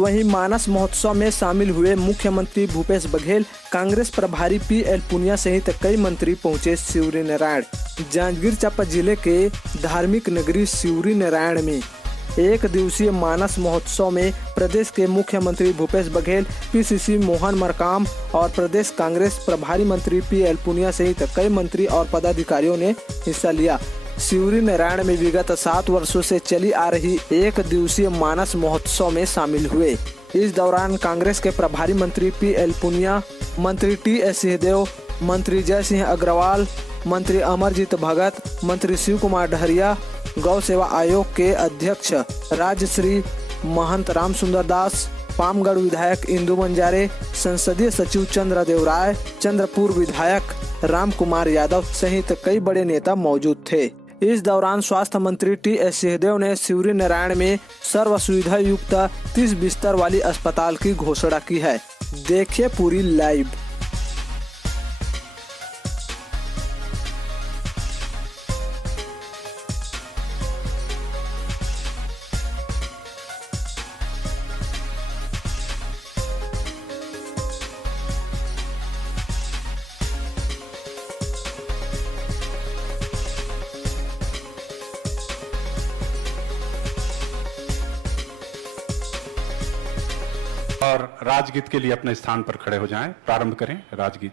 वहीं मानस महोत्सव में शामिल हुए मुख्यमंत्री भूपेश बघेल, कांग्रेस प्रभारी PL पुनिया सहित कई मंत्री पहुंचे शिवरी नारायण। जांजगीर चांपा जिले के धार्मिक नगरी शिवरी नारायण में एक दिवसीय मानस महोत्सव में प्रदेश के मुख्यमंत्री भूपेश बघेल, PCC मोहन मरकाम और प्रदेश कांग्रेस प्रभारी मंत्री PL पुनिया सहित कई मंत्री और पदाधिकारियों ने हिस्सा लिया। शिवरी नारायण में विगत 7 वर्षों से चली आ रही एक दिवसीय मानस महोत्सव में शामिल हुए। इस दौरान कांग्रेस के प्रभारी मंत्री PL पुनिया, मंत्री TS सिंहदेव, मंत्री जय सिंह अग्रवाल, मंत्री अमरजीत भगत, मंत्री शिव कुमार डहरिया, गौ सेवा आयोग के अध्यक्ष राजश्री महंत राम सुंदर दास, पामगढ़ विधायक इंदु बंजारे, संसदीय सचिव चंद्रदेव राय, चंद्रपुर विधायक राम कुमार यादव सहित कई बड़े नेता मौजूद थे। इस दौरान स्वास्थ्य मंत्री TS सिंहदेव ने शिवरी नारायण में सर्व सुविधा युक्त 30 बिस्तर वाली अस्पताल की घोषणा की है। देखिए पूरी लाइव। और राजगीत के लिए अपने स्थान पर खड़े हो जाएं। प्रारंभ करें राजगीत।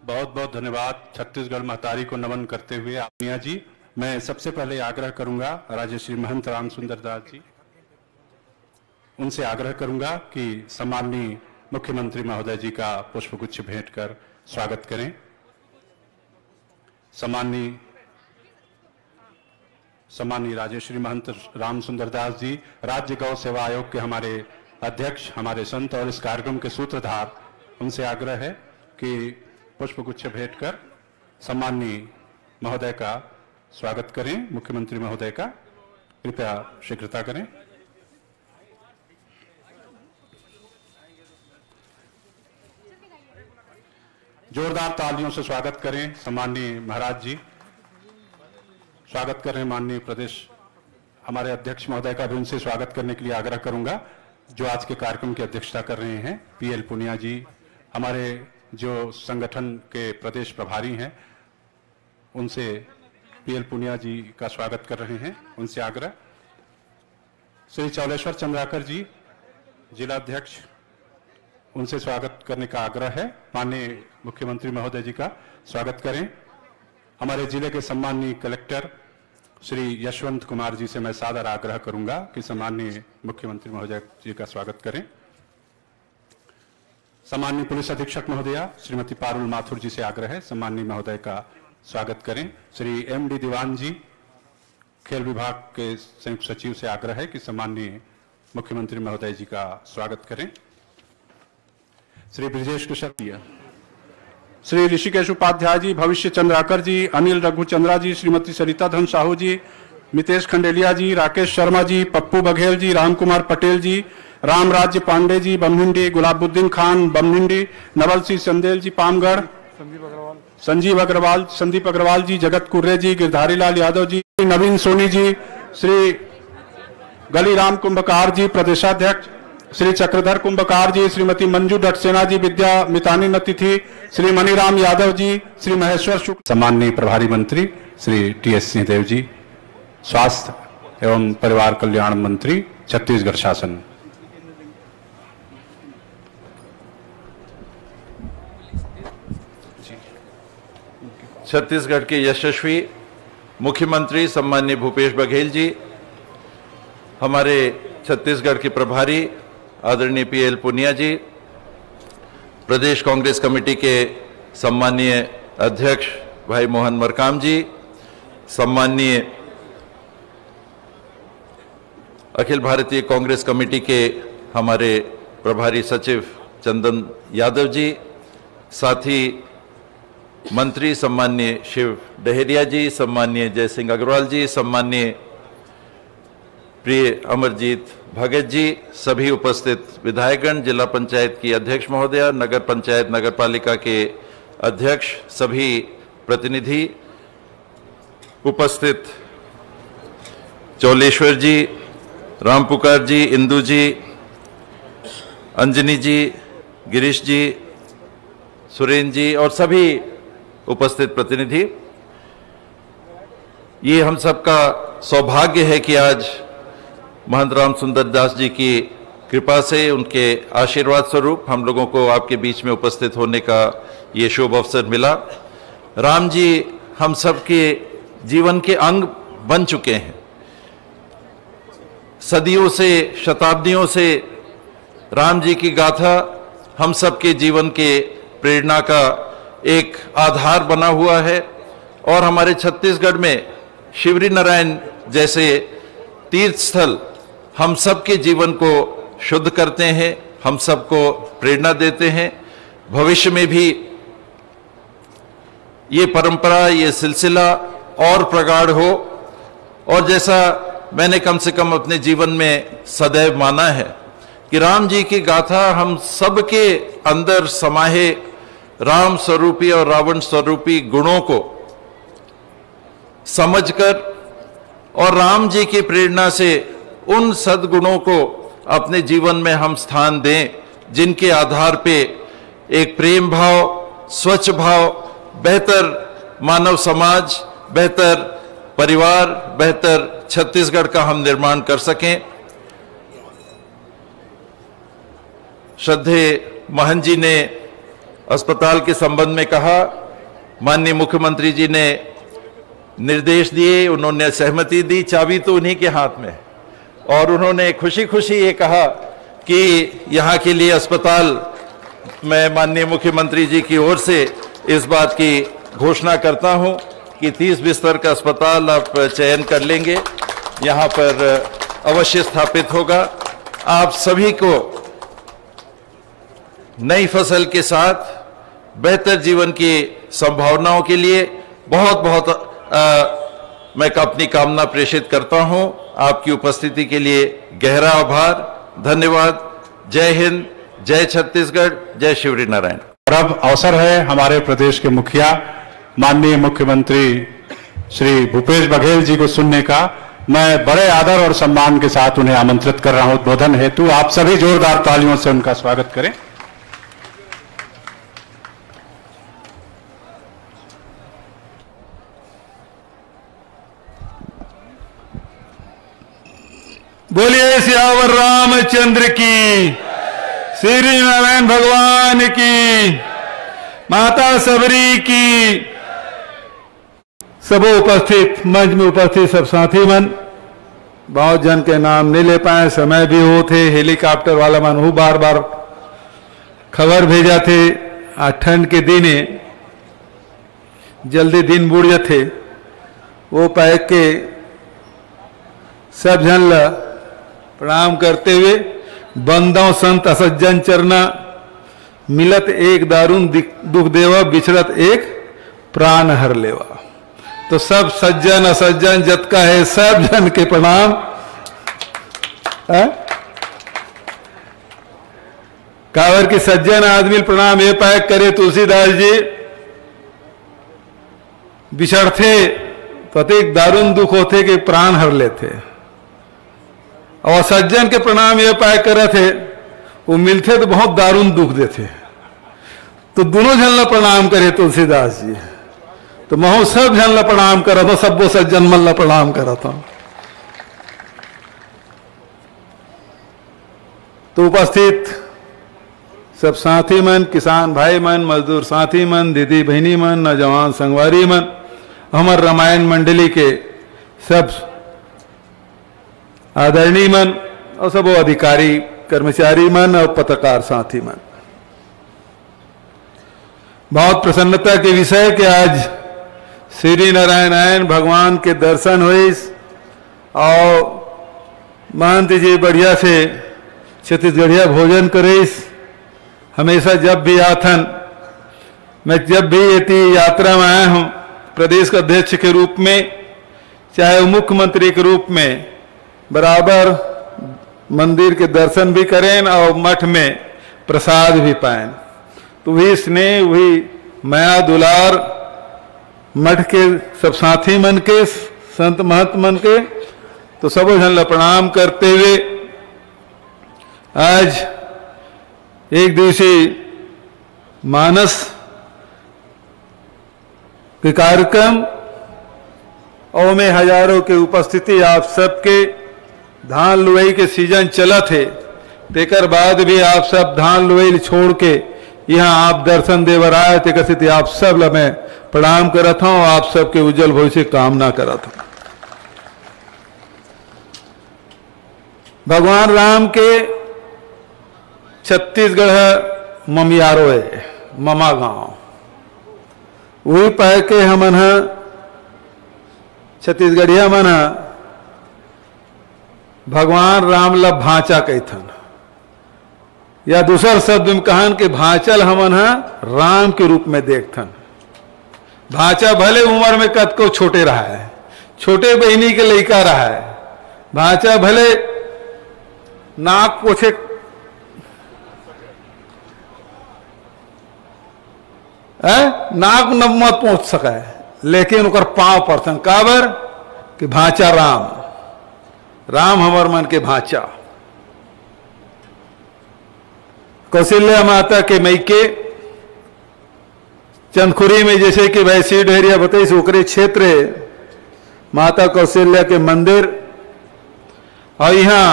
बहुत बहुत धन्यवाद। छत्तीसगढ़ महतारी को नमन करते हुए पुनिया जी, मैं सबसे पहले आग्रह करूंगा राजश्री महंत राम सुंदर दास जी, उनसे आग्रह करूंगा कि सम्माननीय मुख्यमंत्री महोदय जी का पुष्पगुच्छ भेंट कर स्वागत करें। सम्माननीय राजश्री महंत राम सुंदर दास जी, राज्य गौ सेवा आयोग के हमारे अध्यक्ष, हमारे संत और इस कार्यक्रम के सूत्रधार, उनसे आग्रह है कि पुष्पगुच्छ भेंट कर सम्माननीय महोदय का स्वागत करें। मुख्यमंत्री महोदय का कृपया शीघ्रता करें। जोरदार तालियों से स्वागत करें सम्माननीय महाराज जी। स्वागत कर रहे हैं माननीय प्रदेश हमारे अध्यक्ष महोदय का भी उनसे स्वागत करने के लिए आग्रह करूंगा, जो आज के कार्यक्रम की अध्यक्षता कर रहे हैं PL पुनिया जी। हमारे जो संगठन के प्रदेश प्रभारी हैं, उनसे PL पुनिया जी का स्वागत कर रहे हैं, उनसे आग्रह। श्री चौलेश्वर चंद्राकर जी, जिला अध्यक्ष, उनसे स्वागत करने का आग्रह है। माननीय मुख्यमंत्री महोदय जी का स्वागत करें। हमारे जिले के सम्माननीय कलेक्टर श्री यशवंत कुमार जी से मैं सादर आग्रह करूंगा कि सम्माननीय मुख्यमंत्री महोदय जी का स्वागत करें। सम्माननीय पुलिस अधीक्षक महोदया श्रीमती पारुल माथुर जी से आग्रह है, सम्माननीय महोदय का स्वागत करें। श्री MD दीवान जी, खेल विभाग के संयुक्त सचिव से आग्रह है कि सम्माननीय मुख्यमंत्री महोदय जी का स्वागत करें। श्री ब्रिजेश किशोर, श्री ऋषिकेश उपाध्याय जी, भविष्य चंद्राकर जी, अनिल रघुचंद्रा जी, श्रीमती सरिता धन साहू जी, मितेश खंडेलिया जी, राकेश शर्मा जी, पप्पू बघेल जी, राम कुमार पटेल जी, रामराज्य पांडे जी बमहिंडी, गुलाबुद्दीन खान बमहिंडी, नवल सिंह चंदेल जी पामगढ़, संदीप अग्रवाल जी, जगत कुर्रे जी, गिरधारी लाल यादव जी, नवीन सोनी जी, श्री गलीराम कुंभकार जी प्रदेशाध्यक्ष, श्री चक्रधर कुंभकार जी, श्रीमती मंजू डटसेना जी, विद्या मितानी अतिथि, श्री मनीराम यादव जी, श्री महेश्वर शुक्ल, सम्माननीय प्रभारी मंत्री श्री टी.एस. सिंहदेव जी, स्वास्थ्य एवं परिवार कल्याण मंत्री छत्तीसगढ़ शासन। छत्तीसगढ़ के यशस्वी मुख्यमंत्री सम्माननीय भूपेश बघेल जी, हमारे छत्तीसगढ़ के प्रभारी आदरणीय पी.एल. पुनिया जी, प्रदेश कांग्रेस कमेटी के सम्माननीय अध्यक्ष भाई मोहन मरकाम जी, सम्माननीय अखिल भारतीय कांग्रेस कमेटी के हमारे प्रभारी सचिव चंदन यादव जी, साथ ही मंत्री सम्माननीय शिव डहेरिया जी, सम्माननीय जय सिंह अग्रवाल जी, सम्माननीय प्रिय अमरजीत भगत जी, सभी उपस्थित विधायकगण, जिला पंचायत की अध्यक्ष महोदया, नगर पंचायत नगर पालिका के अध्यक्ष, सभी प्रतिनिधि उपस्थित, चौलेश्वर जी, रामपुकार जी, इंदू जी, अंजनी जी, गिरीश जी, सुरेंद्र जी और सभी उपस्थित प्रतिनिधि, ये हम सबका सौभाग्य है कि आज महंत राम सुंदर दास जी की कृपा से, उनके आशीर्वाद स्वरूप हम लोगों को आपके बीच में उपस्थित होने का ये शुभ अवसर मिला। राम जी हम सबके जीवन के अंग बन चुके हैं। सदियों से, शताब्दियों से राम जी की गाथा हम सबके जीवन के प्रेरणा का एक आधार बना हुआ है और हमारे छत्तीसगढ़ में शिवरी नारायण जैसे तीर्थ स्थल हम सबके जीवन को शुद्ध करते हैं, हम सबको प्रेरणा देते हैं। भविष्य में भी ये परंपरा, ये सिलसिला और प्रगाढ़ हो और जैसा मैंने कम से कम अपने जीवन में सदैव माना है कि राम जी की गाथा हम सबके अंदर समाये राम स्वरूपी और रावण स्वरूपी गुणों को समझकर और राम जी की प्रेरणा से उन सद्गुणों को अपने जीवन में हम स्थान दें, जिनके आधार पे एक प्रेम भाव, स्वच्छ भाव, बेहतर मानव समाज, बेहतर परिवार, बेहतर छत्तीसगढ़ का हम निर्माण कर सकें। श्रद्धेय महंत जी ने अस्पताल के संबंध में कहा, माननीय मुख्यमंत्री जी ने निर्देश दिए, उन्होंने सहमति दी, चाबी तो उन्हीं के हाथ में है और उन्होंने खुशी खुशी ये कहा कि यहाँ के लिए अस्पताल, मैं माननीय मुख्यमंत्री जी की ओर से इस बात की घोषणा करता हूँ कि 30 बिस्तर का अस्पताल आप चयन कर लेंगे, यहाँ पर अवश्य स्थापित होगा। आप सभी को नई फसल के साथ बेहतर जीवन की संभावनाओं के लिए बहुत बहुत मैं अपनी कामना प्रेषित करता हूं। आपकी उपस्थिति के लिए गहरा आभार, धन्यवाद। जय हिंद, जय छत्तीसगढ़, जय शिवरी नारायण। और अब अवसर है हमारे प्रदेश के मुखिया माननीय मुख्यमंत्री श्री भूपेश बघेल जी को सुनने का। मैं बड़े आदर और सम्मान के साथ उन्हें आमंत्रित कर रहा हूं उद्बोधन हेतु। आप सभी जोरदार तालियों से उनका स्वागत करें। बोलिए सियावर रामचंद्र की, श्री नारायण भगवान की, माता सबरी की। सब उपस्थित, मंच में उपस्थित सब साथी मन, बहुत जन के नाम नहीं ले पाए, समय भी हो थे, हेलीकॉप्टर वाला मन हूँ बार बार खबर भेजा थे। आज ठंड के दिने जल्दी दिन बुढ़ जाते, वो पैक के सब जन ला प्रणाम करते हुए, बंदों संत असज्जन चरना, मिलत एक दारुण दुख देवा, बिछड़त एक प्राण हर लेवा। तो सब सज्जन असज्जन जत का है, सब जन के प्रणाम। कावर की सज्जन आदमी प्रणाम ये पैक करे। तुलसीदास जी बिछड़ते तो एक दारुण दुख होते कि प्राण हर लेते, और सज्जन के प्रणाम ये पाए करे थे वो मिलते तो बहुत दारुण दुख देते। तो दोनों जन ला प्रणाम करे तुलसीदास जी। तो महु सब जन ला प्रणाम करा था, सबो सज्जन मन ला प्रणाम करा था। तो उपस्थित सब साथी मन, किसान भाई मन, मजदूर साथी मन, दीदी बहनी मन, नौजवान संगवारी मन, हमार रामायण मंडली के सब आदरणीय मन और सब अधिकारी कर्मचारी मन और पत्रकार साथी मन, बहुत प्रसन्नता के विषय कि आज श्री नारायण भगवान के दर्शन हुए और महंत जी बढ़िया से छत्तीसगढ़िया भोजन करेस। हमेशा जब भी आथन, मैं जब भी ये यात्रा में आया हूँ प्रदेश का अध्यक्ष के रूप में, चाहे मुख्यमंत्री के रूप में, बराबर मंदिर के दर्शन भी करें और मठ में प्रसाद भी पाएं। तो वही स्नेह, वही माया दुलार मठ के सब साथी मन के, संत महंत मन के, तो सब जन प्रणाम करते हुए आज एक दिवसीय मानस के कार्यक्रम और में हजारों के उपस्थिति आप सबके, धान लुवई के सीजन चला थे, तेकर बाद भी आप सब धान लुवई छोड़ के यहाँ आप दर्शन देवर आए थे। कथित आप सब ला मैं प्रणाम करत हूँ, आप सबके उज्जवल भविष्य कामना करत हूँ। भगवान राम के छत्तीसगढ़ ममियारो है, ममा गांव, वही पाए के हमन छत्तीसगढ़िया मन भगवान राम ला भांचा कहथन, या दूसर शब्द में कहन के भांचल हमन राम के रूप में देखथन। भांचा भले उम्र में कद को छोटे रहा है, छोटे बहनी के लड़का रहा है, भांचा भले नाक पोछे नाक न मत पहुंच सका है, लेकिन उकर पांव परथन काबर कि भांचा राम, राम हमर मन के भांचा। कौशल्या माता के मैके चंदखुरी में, जैसे कि भाई सी ढेरिया बताइस, ओकरे क्षेत्र माता कौशल्या के मंदिर, और यहाँ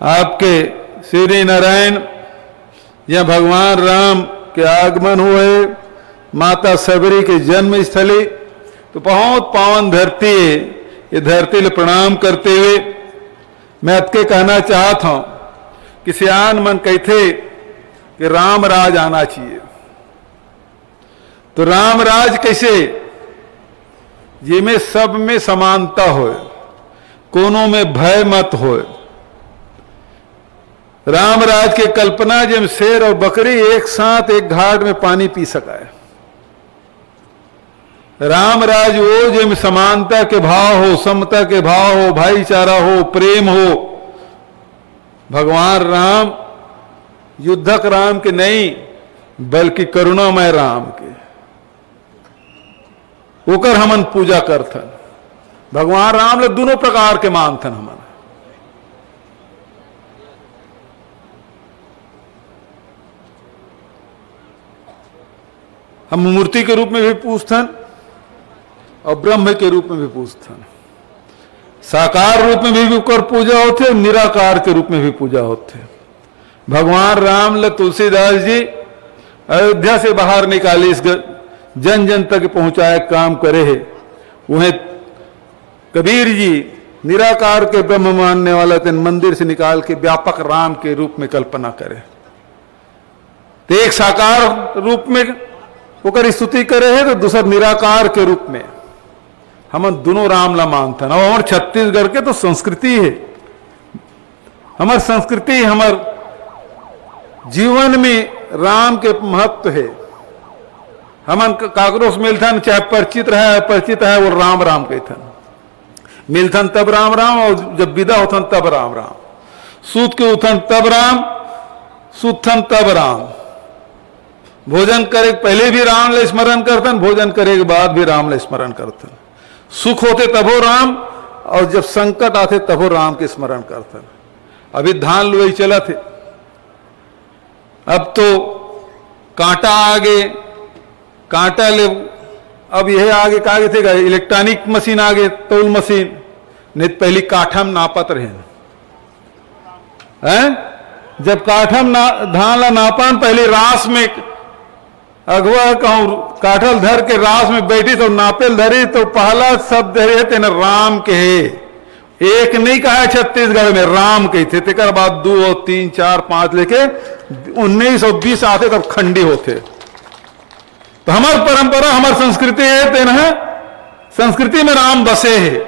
आपके श्री नारायण या भगवान राम के आगमन हुए, माता सबरी के जन्म स्थली। तो बहुत पावन धरती है, ये धरती ले प्रणाम करते हुए मैं अतके कहना चाहता हूं कि सियान मन कहते कि राम राज आना चाहिए। तो राम राज कैसे, जिसमें सब में समानता हो, कोनों में भय मत हो। राम राज के कल्पना जिम शेर और बकरी एक साथ एक घाट में पानी पी सका है। राम राज वो जिम समानता के भाव हो, समता के भाव हो, भाईचारा हो, प्रेम हो। भगवान राम युद्धक राम के नहीं, बल्कि करुणामय राम के, ओकर हमन पूजा करथन। भगवान राम ले दोनों प्रकार के मानथन हमन। हम मूर्ति के रूप में भी पूजथन और ब्रह्म के रूप में भी पूजथन। साकार रूप में भी ओकर पूजा होते और निराकार के रूप में भी पूजा होते। भगवान राम ल तुलसीदास जी अयोध्या से बाहर निकाले, इस जन जन तक पहुंचाए काम करे है। वहीं कबीर जी निराकार के ब्रह्म मानने वाला तेन मंदिर से निकाल के व्यापक राम के रूप में कल्पना करे। तो एक साकार रूप में ओकर स्तुति करे है, तो दूसरा निराकार के रूप में। हम दोनों राम ला मानथन। और हमारे छत्तीसगढ़ के तो संस्कृति है, हमार संस्कृति, हमार जीवन में राम के महत्व है। हमन काकरोस मिलथन, चाहे परिचित रहे अपरिचित है, वो राम राम कहथन। मिलथन तब राम राम, और जब विदा होथन तब राम राम। सूत के उठन तब राम, सुथन तब राम। भोजन करे पहले भी राम ले स्मरण करतन, भोजन करे के बाद भी राम ले स्मरण करतन। सुख होते तबो राम, और जब संकट आते तबो राम के स्मरण करतन। अभी धान लुवई चला थे, अब तो कांटा आगे, कांटा ले, अब यह आगे कागे थे इलेक्ट्रॉनिक मशीन आगे, तौल मशीन, नहीं पहली काठम नापत रहे हैं। जब काठम धान ला नापन पहले रास में अगवा कहूं काठल धर के रास में बैठी तो नापेल धरी तो पहला शब्द है तेना राम के है। एक नहीं कहा है छत्तीसगढ़ में राम के थे, तेकर बाद 2 3 4 5 लेके 19 और 20 आते तब खंडी होते। तो हमार परंपरा हमार संस्कृति है तेना है, संस्कृति में राम बसे है।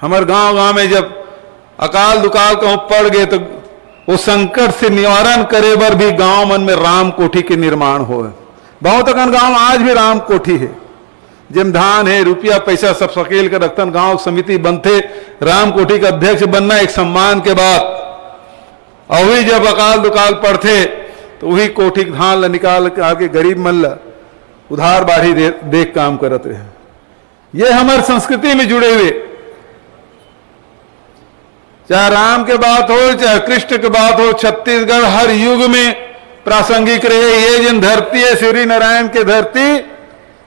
हमारे गांव में जब अकाल दुकाल कहूं पड़ गए तो वो संकट से निवारण करे बर भी गांव मन में राम कोठी के निर्माण हो। बहुत अकन गांव आज भी राम कोठी है, जिम धान है रुपया पैसा सब सकेल कर रखतन, गांव समिति बनते, राम कोठी का अध्यक्ष बनना एक सम्मान के बाद। और वही जब अकाल दुकाल पड़ते तो वही कोठी धान ला निकाल के आगे गरीब मन ला उधार बाढ़ी देख काम करत रहे। ये हमारे संस्कृति में जुड़े हुए, चाहे राम के बात हो चाहे कृष्ण की बात हो, छत्तीसगढ़ हर युग में प्रासंगिक रहे। ये जिन धरती है श्री नारायण के धरती,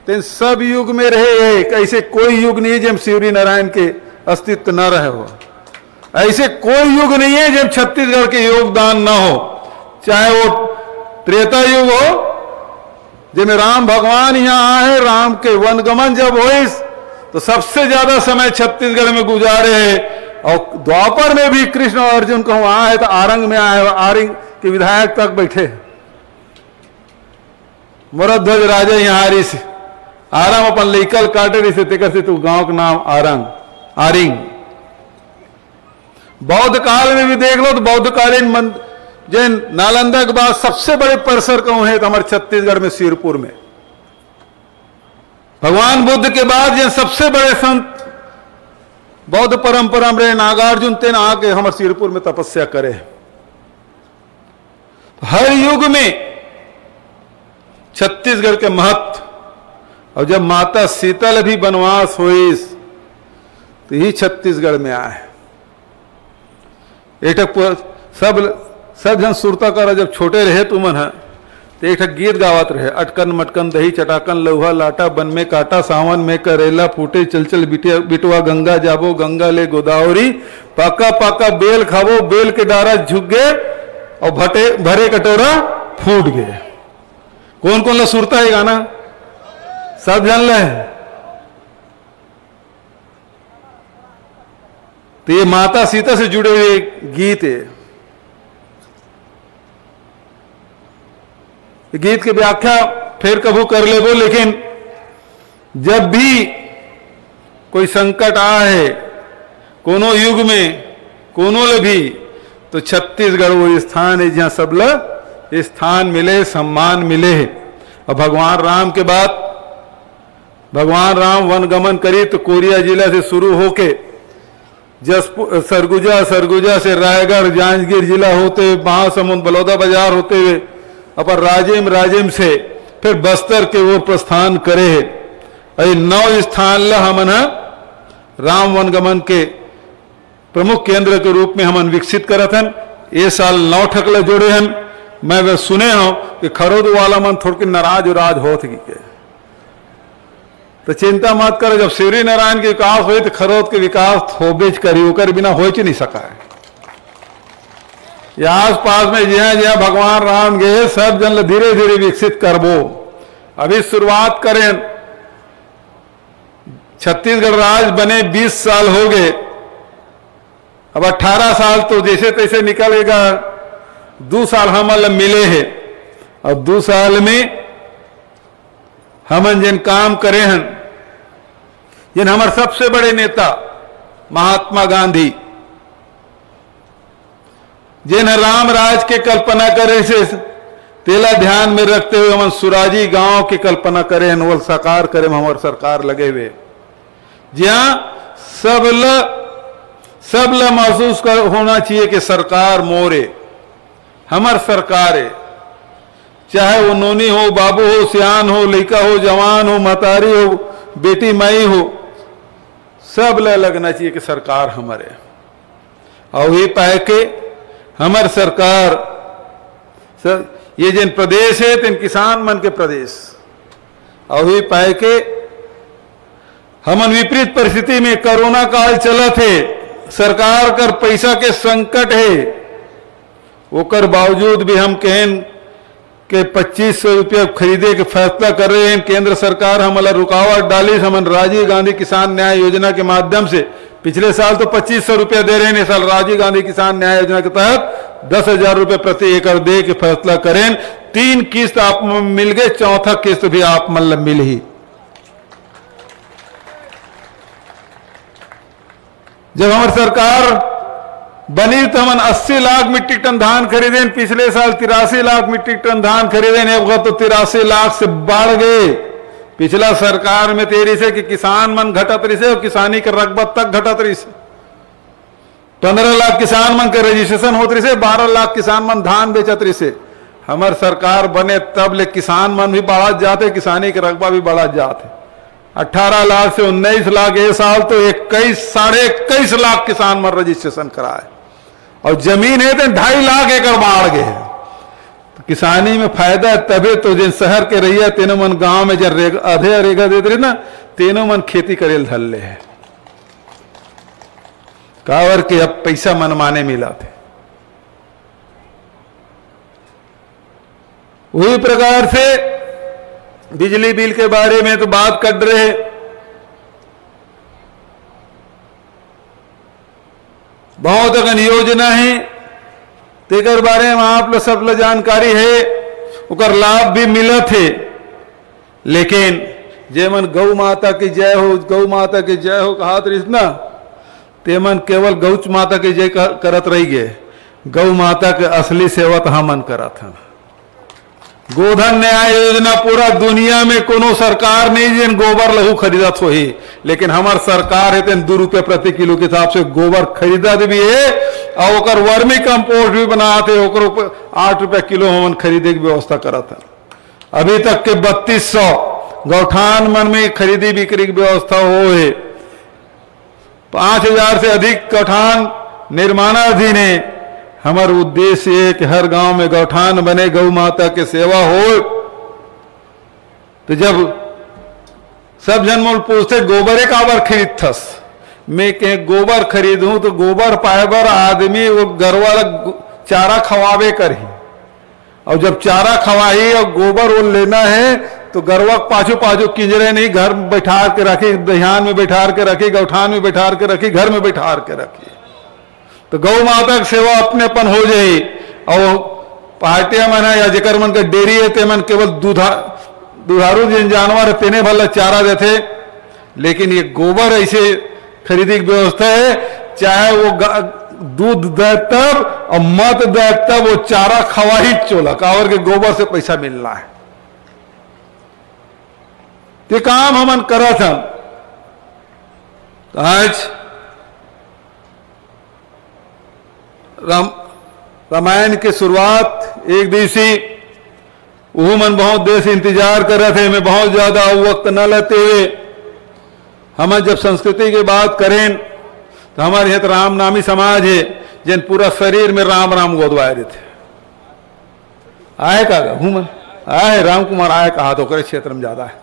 तो सब युग में रहे। ऐसे कोई युग नहीं है जब श्री नारायण के अस्तित्व न रहे हो, ऐसे कोई युग नहीं है जब छत्तीसगढ़ के योगदान न हो। चाहे वो त्रेता युग हो जिसमें राम भगवान यहाँ आए, राम के वनगमन जब हो तो सबसे ज्यादा समय छत्तीसगढ़ में गुजारे है। और द्वापर में भी कृष्ण और अर्जुन कहूं आए तो आरंग में आए, आरंग के विधायक तक बैठे। मोरध्वज राजा यहाँ आ रही से आराम अपन लेकल काटे रही से तेकर से तू गांव का नाम आरंग आरिंग। बौद्ध काल में भी देख लो तो बौद्धकालीन जैन नालंदा के बाद सबसे बड़े परिसर कहूं है तो हमारे छत्तीसगढ़ में सिरपुर में। भगवान बुद्ध के बाद जैन सबसे बड़े संत बौद्ध परंपरा में नागार्जुन तेन आके हमारे सिरपुर में तपस्या करे। हर युग में छत्तीसगढ़ के महत्व। और जब माता सीता भी वनवास हुई तो ही छत्तीसगढ़ में आए। एक सब जन सुरता कर जब छोटे रहे तुमन है तो एक गीत गावत रहे, अटकन मटकन दही चटाकन लौहा लाटा बन में काटा सावन में करेला फूटे चल चल बिटवा गंगा जाबो गंगा ले गोदावरी पाका पाका बेल खाबो बेल के डारा झुक गए और भरे कटोरा फूट गए। कौन कौन ला सुरता है गाना सब जान ले। तो ये माता सीता से जुड़े हुए गीत है। गीत की व्याख्या फिर कभू कर ले वो, लेकिन जब भी कोई संकट आए कोनो युग में कोनो ले भी तो छत्तीसगढ़ वो स्थान है जहां सब ला स्थान मिले सम्मान मिले। और भगवान राम के बाद भगवान राम वनगमन करी तो कोरिया जिला से शुरू होके जसपुर सरगुजा से रायगढ़ जांजगीर जिला होते हुए महासमुंद बलौदा बाजार होते हुए अपन राजिम से फिर बस्तर के ओर प्रस्थान करे है। 9 स्थान ला हमन राम वनगमन के प्रमुख केंद्र के रूप में हमन विकसित करत हन। ये साल 9 ठकला जोड़े हन। मैं वह सुने हूं कि खरोद वाला मन थोड़ी नाराज उराज होत के, तो चिंता मत करो, जब श्री नारायण के विकास हुई तो खरोद के विकास होबेज करी, ओकर बिना हो नहीं सका है। या आस पास में जहां जहां भगवान राम गए सब जन धीरे धीरे विकसित करबो। अभी शुरुआत करें, छत्तीसगढ़ राज्य बने 20 साल हो गए, अब 18 साल तो जैसे तैसे निकलेगा। 2 साल हमन मिले हैं और 2 साल में हमन जिन काम करे हैं, जिन हमारे सबसे बड़े नेता महात्मा गांधी जिन राम राज के कल्पना करे से तेला ध्यान में रखते हुए हम सुराजी गांव की कल्पना करें, वो साकार करें, हमारे सरकार लगे हुए जहां सब ला महसूस कर होना चाहिए कि सरकार मोरे हमार सरकार है। चाहे वो नोनी हो बाबू हो सियान हो लड़का हो जवान हो महतारी हो बेटी माई हो, सब ला लगना चाहिए कि सरकार हमारे। और ये पाए के हमार सरकार सर ये जिन प्रदेश है तीन किसान मन के प्रदेश अभी पाए के हमन विपरीत परिस्थिति में कोरोना काल चलत है, सरकार कर पैसा के संकट है, ओकर बावजूद भी हम कहें कि 2500 रुपया खरीदे के फैसला कर रहे हैं। केंद्र सरकार हमारा रुकावट डाली, हमन राजीव गांधी किसान न्याय योजना के माध्यम से पिछले साल तो 2500 रुपया दे रहे हैं, इस साल राजीव गांधी किसान न्याय योजना के तहत 10,000 रुपये प्रति एकड़ दे के फैसला करें। 3 किस्त आप मिल गए, चौथा किस्त भी आप मतलब मिल ही। जब हमारी सरकार बनी तो हम 80 लाख मीट्रिक टन धान खरीदे, पिछले साल 83 लाख मीट्रिक टन धान खरीदे, तो 83 लाख से बढ़ गए। पिछला सरकार में तेरी से कि किसान मन घटत रही से और किसानी के रकबा तक घटत रही से। 15 लाख किसान मन के रजिस्ट्रेशन होत रही से, 12 लाख किसान मन धान बेचत रही से। हमार सरकार बने तब ले किसान मन भी बढ़त जाते, किसानी के रकबा भी बढ़त जाते। 18 लाख से 19 लाख, ये साल तो 21-21.5 लाख किसान मन रजिस्ट्रेशन कराए और जमीन है तो 2.5 लाख एकड़ बाढ़ गए। तो किसानी में फायदा तबे तो जिन शहर के रहिए तीनों मन गांव में जब आधे रेगा देते रहे ना, तीनों मन खेती करे धल्ले है कावर के अब पैसा मनमाने मिला थे। वही प्रकार से बिजली बिल के बारे में तो बात कर रहे, बहुत अगन योजना है तेकर बारे में आप लोग सब लोग जानकारी है, उकर लाभ भी मिलत है। लेकिन जे मन गौ माता की जय हो, गौ माता की जय हो कहा ना, ते मन केवल गौ माता की जय करत रही गए, गौ माता के असली सेवा तो हमन करत हन। गोधन न्याय योजना पूरा दुनिया में कोनो सरकार नहीं जिन गोबर लहू खरीदत हो ही, लेकिन हमार सरकार है तेन 2 रुपये प्रति किलो के हिसाब से गोबर खरीदत भी है और ओकर वर्मी कंपोस्ट भी बनाते, ओकर ऊपर 8 रुपये किलो हमन खरीदे की व्यवस्था करत है। अभी तक के 3200 गौठान मन में खरीदी बिक्री की व्यवस्था हो है। 5000 से अधिक गौठान निर्माणाधीन है। हमारा उद्देश्य है कि हर गांव में गौठान बने, गौ माता की सेवा हो। तो जब सब जन मोल पूछते गोबर एक आबर खरीद थस, मैं कहे गोबर खरीदूं तो गोबर पाए बर आदमी वो गरवा चारा खवावे कर ही, और जब चारा खवाही और गोबर वो लेना है तो गरवा पाछू पाछू किंजरे नहीं, घर में बैठा के रखी, दहियान में बैठा के रखी, गौठान में बैठा के रखी, घर में बैठा के रखी। तो गौ माता की सेवा अपनेपन हो जाए। और पार्टियां मन है या जेकर मन के डेयरी है ते मन केवल दुधारू जिन जानवर है तेने भला चारा देते, लेकिन ये गोबर ऐसे खरीदी की व्यवस्था है, चाहे वो दूध दे तब और मत दे तब वो चारा खवा ही चोला, कावर के गोबर से पैसा मिलना है। ये काम हमन करा था। आज रामायण की शुरुआत एक दिवसी वो मन बहुत देर से इंतजार कर रहे थे, मैं बहुत ज्यादा वक्त न लेते हुए हम जब संस्कृति की बात करें तो हमारे यहाँ तो राम नामी समाज है जिन पूरा शरीर में राम राम गोदवाए रहे थे। आए का हूं मन आए राम कुमार आए कहा तो करे क्षेत्र में ज्यादा है।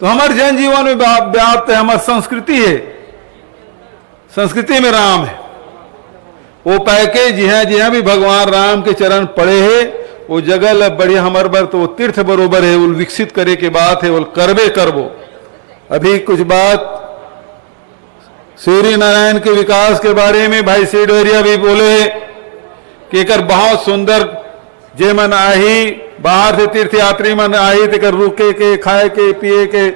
तो हमारे जनजीवन में व्याप्त है, हमारी संस्कृति है, संस्कृति में राम है। वो पैके जिहा भी भगवान राम के चरण पड़े है, वो जगह बड़ी हमारे बर तो वो तीर्थ बरोबर है, वो विकसित करे के बात है, वो करबे करबो। अभी कुछ बात सूर्य नारायण के विकास के बारे में भाई सेडवरिया भी बोले कि एक बहुत सुंदर जे मन आई, बाहर से तीर्थ यात्री मन आई तो रुके के खाए के पिए के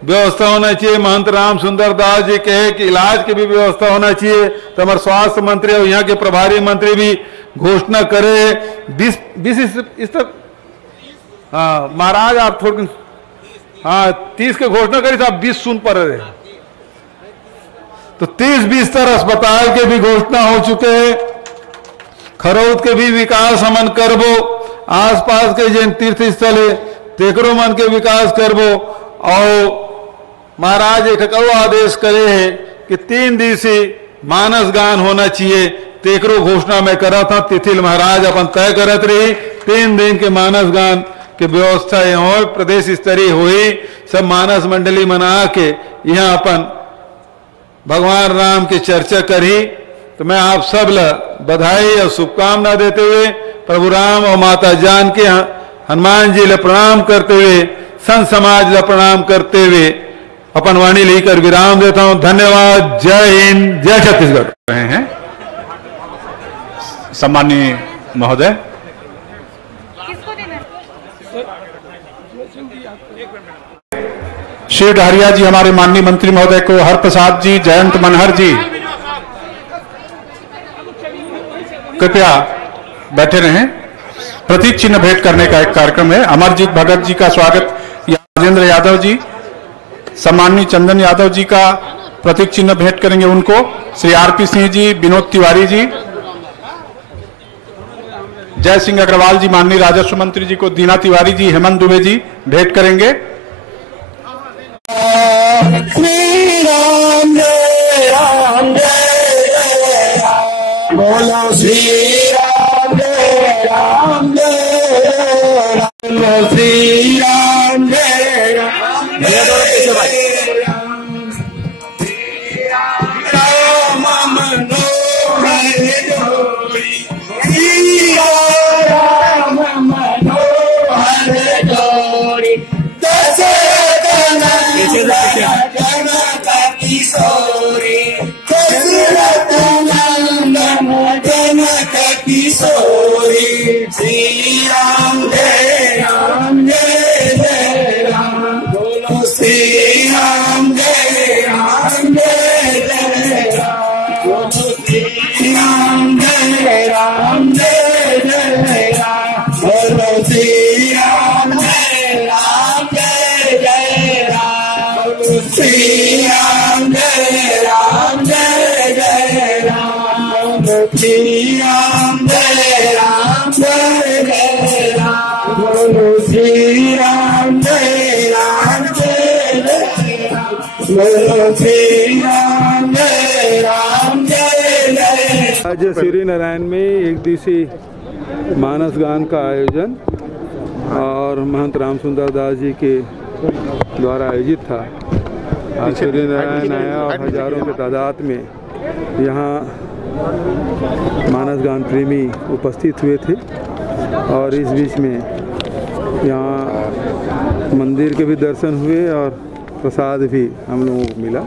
व्यवस्था होना चाहिए। महंत राम सुंदर दास जी कहे कि इलाज की भी व्यवस्था होना चाहिए। तो हमारे स्वास्थ्य मंत्री और यहाँ के प्रभारी मंत्री भी घोषणा करे 20 इस तक, हाँ महाराज आप थोड़ी, हाँ 30 के घोषणा करी तो आप 20 सुन पा रहे, तो 30 बिस्तर अस्पताल के भी घोषणा हो चुके हैं। खरौद के भी विकास हमन करबो, आसपास के जिन तीर्थ स्थल है तेकरो मन के विकास करबो। और महाराज एक आदेश करे है कि 3 दिवसीय मानस गान होना चाहिए। तेकरो घोषणा में करा था, तिथिल महाराज अपन तय करत रही 3 दिन के मानस गान के व्यवस्था यहाँ प्रदेश स्तरीय हुई। सब मानस मंडली मना के यहाँ अपन भगवान राम की चर्चा करी। तो मैं आप सब ला बधाई और शुभकामना देते हुए प्रभु राम और माता जान के हनुमान जी ला प्रणाम करते हुए, संत समाज ला प्रणाम करते हुए अपन वाणी लेकर विराम देता हूं। धन्यवाद। जय हिंद, जय छत्तीसगढ़। रहे हैं सम्माननीय महोदय। शिव डहरिया जी, हमारे माननीय मंत्री महोदय को, हरप्रसाद जी, जयंत मनहर जी कृपया बैठे रहें। प्रतीक चिन्ह भेंट करने का एक कार्यक्रम है। अमरजीत भगत जी का स्वागत, राजेंद्र यादव जी, सम्माननीय चंदन यादव जी का प्रतीक चिन्ह भेंट करेंगे उनको। श्री आरपी सिंह जी, विनोद तिवारी जी, जय सिंह अग्रवाल जी, माननीय राजस्व मंत्री जी को दीना तिवारी जी, हेमंत दुबे जी भेंट करेंगे। श्री राम जय राम जय राम, बोलो श्री राम जय राम जय राम, बोलो श्री राम जय राम जय राम, राम मनोहर जोड़ी, श्री राम मनोहर जोड़ी, दशरथ जनक किशोरी, दशरथ नंदन जनक किशोरी, श्री राम जय राम जय जय राम, बोलो श्री राम जय राम जय जय राम, बोलो श्री राम जय राम जय जय राम, बोलो श्री राम जय राम जय जय राम, श्री राम जय राम जय जय राम, श्री राम जय राम जय जय राम, बोलो श्री राम जय राम जय जय राम, बोलो श्री राम जय राम जय जय। आज श्री नारायण में एक दिवसीय मानस गान का आयोजन और महंत राम सुंदर दास जी के द्वारा आयोजित था। आज श्री नारायण आया और हजारों के तादाद में यहाँ मानस गान प्रेमी उपस्थित हुए थे। और इस बीच में यहाँ मंदिर के भी दर्शन हुए और प्रसाद भी हम लोगों को मिला।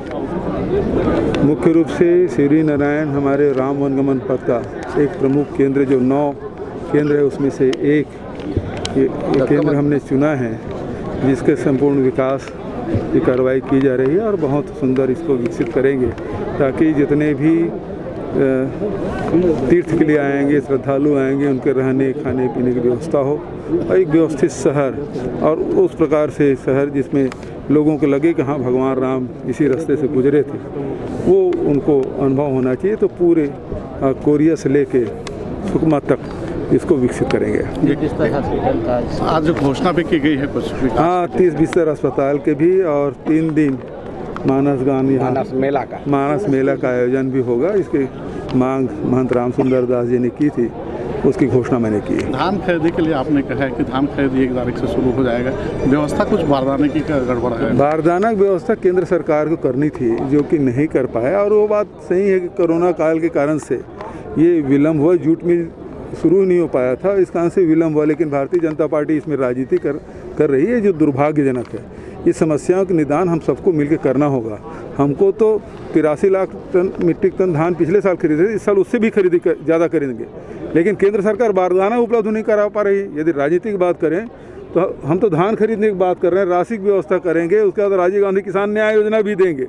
मुख्य रूप से श्री नारायण हमारे राम वनगमन पथ का एक प्रमुख केंद्र, जो 9 केंद्र है उसमें से एक केंद्र हमने चुना है, जिसके संपूर्ण विकास की कार्रवाई की जा रही है और बहुत सुंदर इसको विकसित करेंगे, ताकि जितने भी तीर्थ के लिए आएंगे, श्रद्धालु आएंगे, उनके रहने खाने पीने की व्यवस्था हो और एक व्यवस्थित शहर, और उस प्रकार से शहर जिसमें लोगों को लगे कि हाँ भगवान राम इसी रास्ते से गुजरे थे, वो उनको अनुभव होना चाहिए। तो पूरे कोरिया से लेके सुकमा तक इसको विकसित करेंगे। आज जो घोषणा भी की गई है कुछ, हाँ 30 बिस्तर अस्पताल के भी, और 3 दिन मानस गान मानस मेला का आयोजन भी होगा। इसकी मांग महंत राम सुंदर दास जी ने की थी, उसकी घोषणा मैंने की है। धान खरीदी के लिए आपने कहा है कि धान खरीदी 1 तारीख से शुरू हो जाएगा, व्यवस्था कुछ बारदाने की गड़बड़ है? बारदाना की व्यवस्था केंद्र सरकार को करनी थी, जो कि नहीं कर पाया, और वो बात सही है कि कोरोना काल के कारण से ये विलम्ब हुआ। जूट मिल शुरू नहीं हो पाया था, इस कारण से विलम्ब हुआ, लेकिन भारतीय जनता पार्टी इसमें राजनीति कर रही है, जो दुर्भाग्यजनक है। इस समस्याओं के निदान हम सबको मिलकर करना होगा। हमको तो 83 लाख मीट्रिक टन धान पिछले साल खरीदे थे, इस साल उससे भी खरीदी ज़्यादा खरीदेंगे, लेकिन केंद्र सरकार बारदाना उपलब्ध नहीं करा पा रही। यदि राजनीति की बात करें तो हम तो धान खरीदने की बात कर रहे हैं, राशि की व्यवस्था करेंगे, उसके बाद राजीव गांधी किसान न्याय योजना भी देंगे,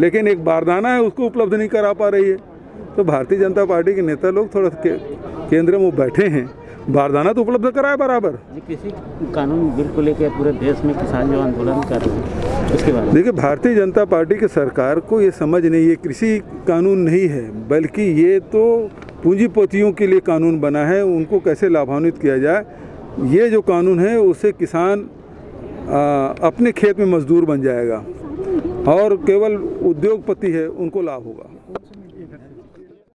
लेकिन एक बारदाना है उसको उपलब्ध नहीं करा पा रही है। तो भारतीय जनता पार्टी के नेता लोग थोड़ा केंद्र में बैठे हैं, बारदाना तो उपलब्ध कराए बराबर। कृषि कानून बिल को लेकर पूरे देश में किसान जो आंदोलन कर रहे हैं, उसके बारे में देखिए, भारतीय जनता पार्टी की सरकार को ये समझ नहीं है कृषि कानून नहीं है, बल्कि ये तो पूंजीपतियों के लिए कानून बना है, उनको कैसे लाभान्वित किया जाए। ये जो कानून है उससे किसान अपने खेत में मजदूर बन जाएगा। और केवल उद्योगपति है उनको लाभ होगा।